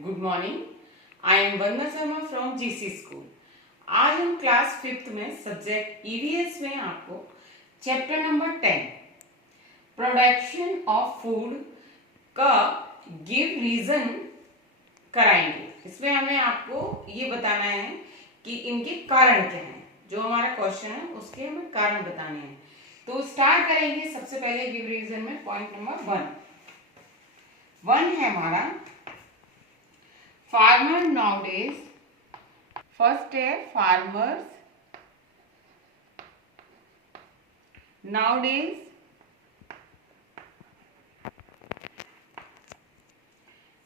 Good morning. I am Vandana Sharma from GC school. आज हम class 5th में subject EVS में आपको chapter number 10 production of food का गिव रीजन कराएंगे। इसमें हमें आपको ये बताना है कि इनके कारण क्या हैं। जो हमारा क्वेश्चन है उसके हमें कारण बताने हैं। तो स्टार्ट करेंगे सबसे पहले गिव रीजन में। पॉइंट नंबर 1 है हमारा फार्मर नाउडेज। फर्स्ट है farmers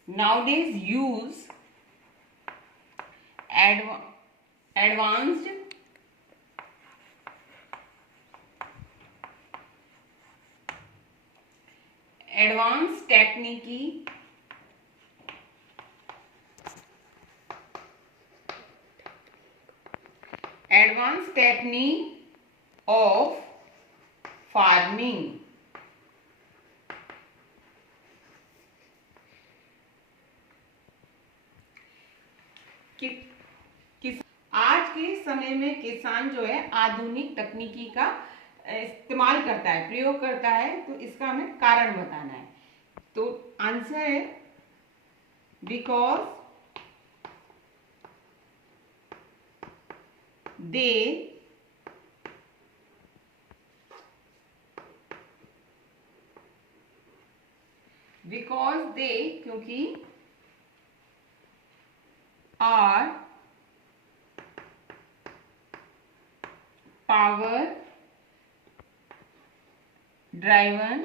nowadays use advanced technique of farming। आज के समय में किसान जो है आधुनिक तकनीकी का इस्तेमाल करता है, प्रयोग करता है। तो इसका हमें कारण बताना है। तो आंसर है बिकॉज दे क्योंकि are power driven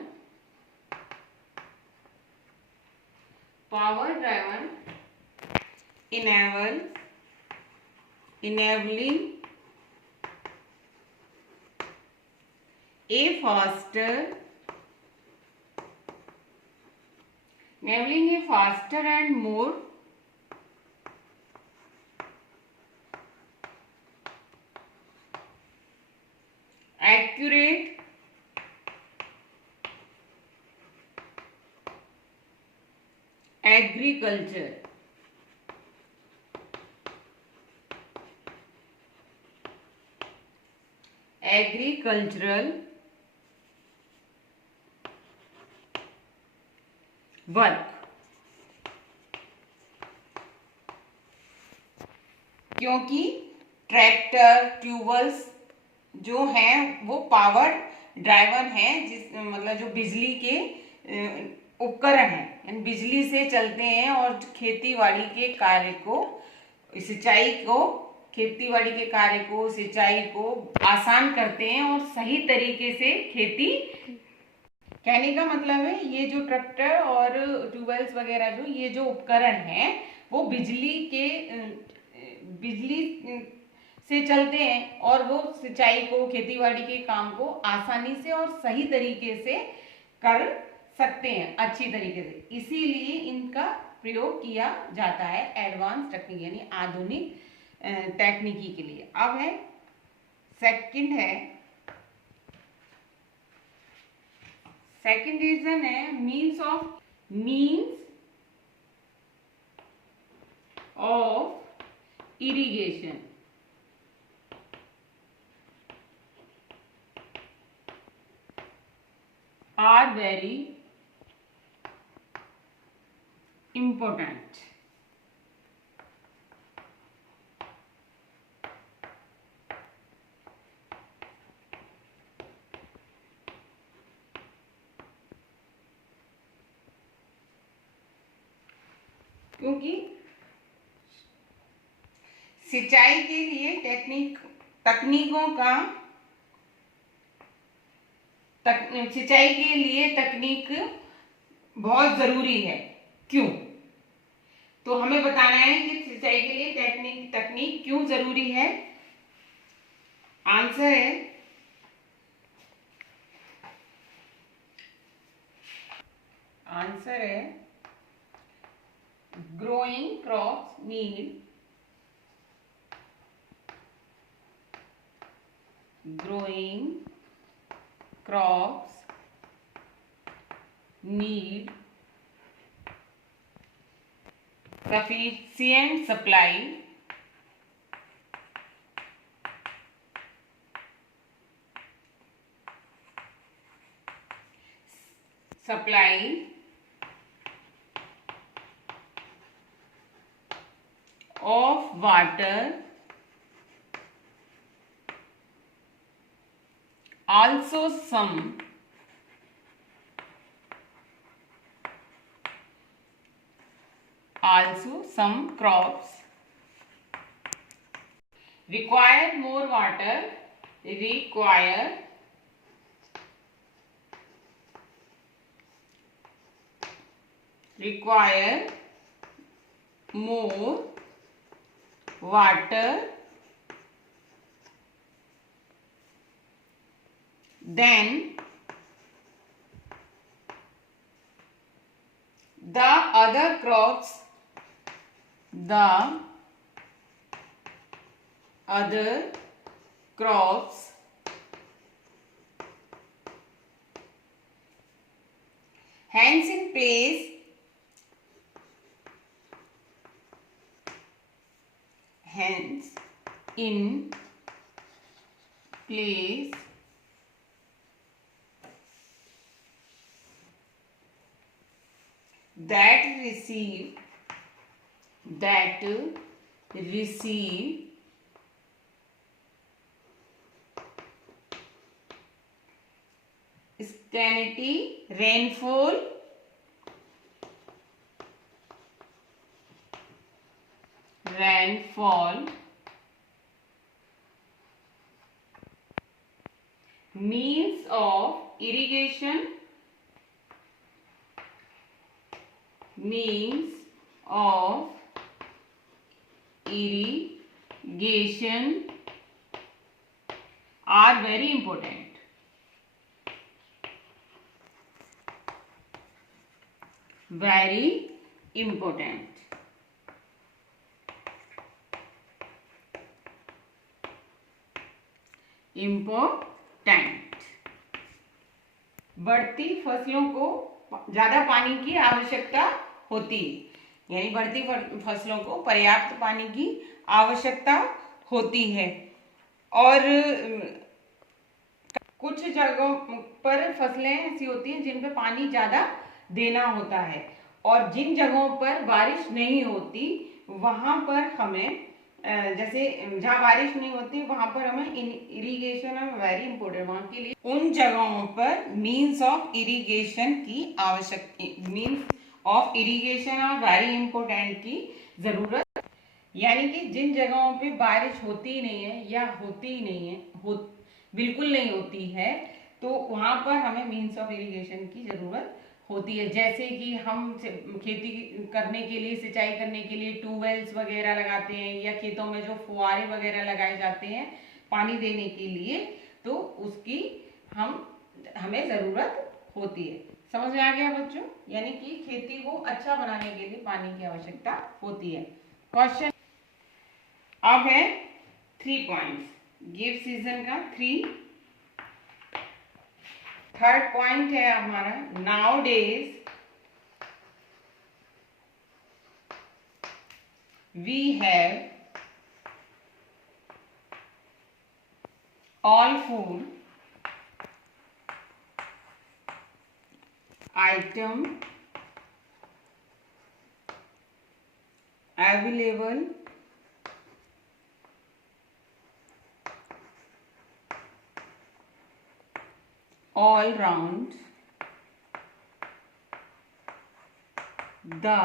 enabling a faster and more accurate agricultural work. क्योंकि ट्रैक्टर ट्यूबवेल्स जो हैं वो पावर ड्राइवन हैं, मतलब जो बिजली के उपकरण हैं, यानी बिजली से चलते हैं और खेती-बाड़ी के कार्य को, सिंचाई को आसान करते हैं और सही तरीके से खेती। कहने का मतलब है ये जो ट्रैक्टर और ट्यूबवेल्स वगैरह ये जो उपकरण हैं वो बिजली से चलते हैं और वो सिंचाई को, खेती-बाड़ी के काम को आसानी से और सही तरीके से कर सकते हैं, अच्छी तरीके से। इसीलिए इनका प्रयोग किया जाता है एडवांस टेक्निक यानी आधुनिक तकनीकी के लिए। अब है सेकंड रीजन है means of irrigation. Are very important. क्योंकि सिंचाई के लिए तकनीक बहुत जरूरी है। क्यों? तो हमें बताना है कि सिंचाई के लिए तकनीक क्यों जरूरी है। आंसर है growing crops need sufficient supply of water, also some crops require more water, require more water than the other crops, hence in place that receive scanty rainfall means of irrigation are very important. Very important. बढ़ती फसलों को ज़्यादा पानी की आवश्यकता होती है, यानी बढ़ती फसलों को पर्याप्त पानी की आवश्यकता होती है। और कुछ जगहों पर फसलें ऐसी होती हैं जिन पे पानी ज़्यादा देना होता है, और जिन जगहों पर बारिश नहीं होती वहाँ पर हमें जैसे जहाँ बारिश नहीं होती वहाँ पर हमें इरिगेशन वेरी इंपॉर्टेंट, वहाँ के लिए उन जगहों पर मीन्स ऑफ इरिगेशन और वेरी इंपॉर्टेंट की जरूरत, यानी कि जिन जगहों पे बारिश होती नहीं है या होती नहीं है, बिल्कुल नहीं होती है, तो वहाँ पर हमें मीन्स ऑफ इरिगेशन की जरूरत होती है। जैसे कि हम खेती करने के लिए, सिंचाई करने के लिए ट्यूबवेल्स वगैरह लगाते हैं, या खेतों में जो फुहारे वगैरह लगाए जाते हैं पानी देने के लिए, तो उसकी हमें ज़रूरत होती है। समझ में आ गया बच्चों? यानी कि खेती को अच्छा बनाने के लिए पानी की आवश्यकता होती है। क्वेश्चन अब है 3 पॉइंट्स, गिव सीजन का 3। थर्ड पॉइंट है हमारा, nowadays we have all food item available all round the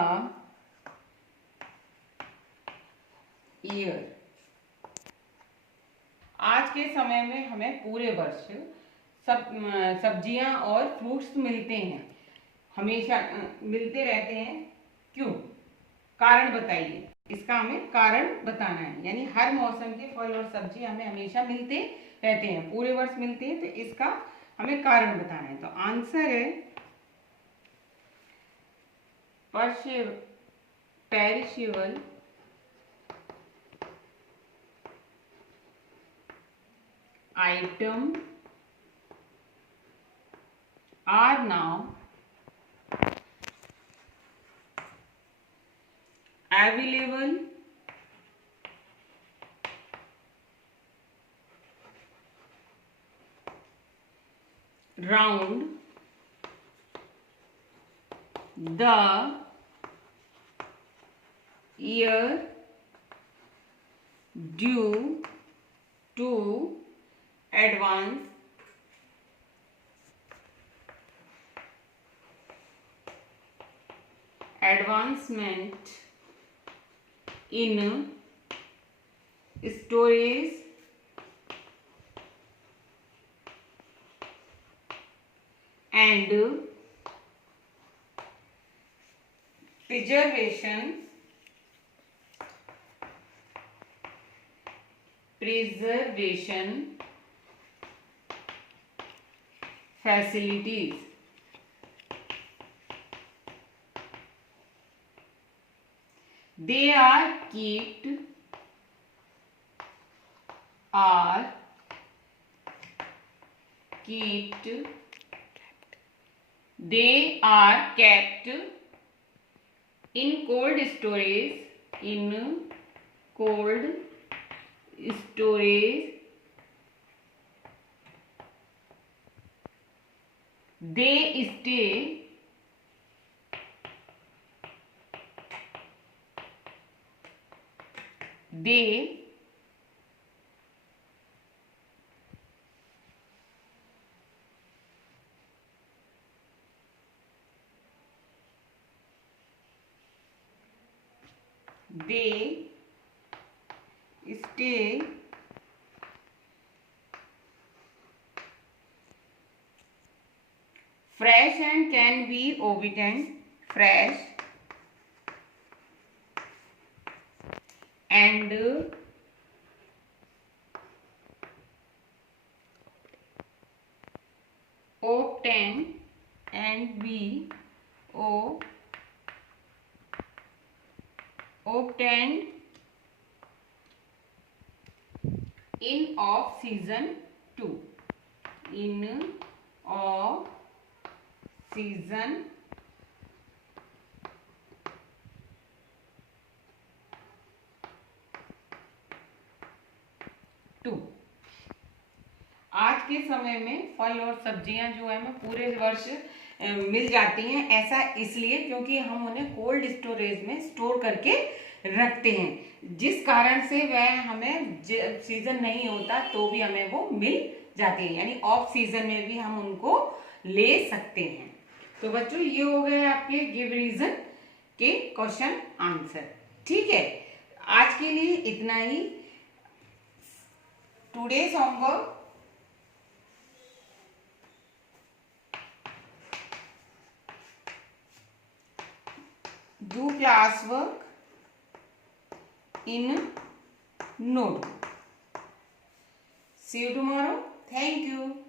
year। आज के समय में हमें पूरे वर्ष सब्जियां और फ्रूट्स मिलते हैं, हमेशा मिलते रहते हैं। क्यों? कारण बताइए, इसका हमें कारण बताना है। यानी हर मौसम के फल और सब्जी हमें हमेशा मिलते रहते हैं, पूरे वर्ष मिलते हैं, तो इसका हमें कारण बताना है। तो आंसर है perishable item are now available round the year due to advancement in storage and preservation facilities. They are kept in cold storage they stay fresh and can be obtained fresh and obtained and be obtained in off season too. In off season too. आज के समय में फल और सब्जियां जो है हमें पूरे वर्ष मिल जाती हैं। ऐसा इसलिए क्योंकि हम उन्हें कोल्ड स्टोरेज में स्टोर करके रखते हैं, जिस कारण से वह हमें सीजन नहीं होता तो भी हमें वो मिल जाती है, यानी ऑफ सीजन में भी हम उनको ले सकते हैं। तो बच्चों ये हो गए आपके गिव रीजन के क्वेश्चन आंसर। ठीक है, आज के लिए इतना ही। Today's homework do classwork in notebook. See you tomorrow. Thank you.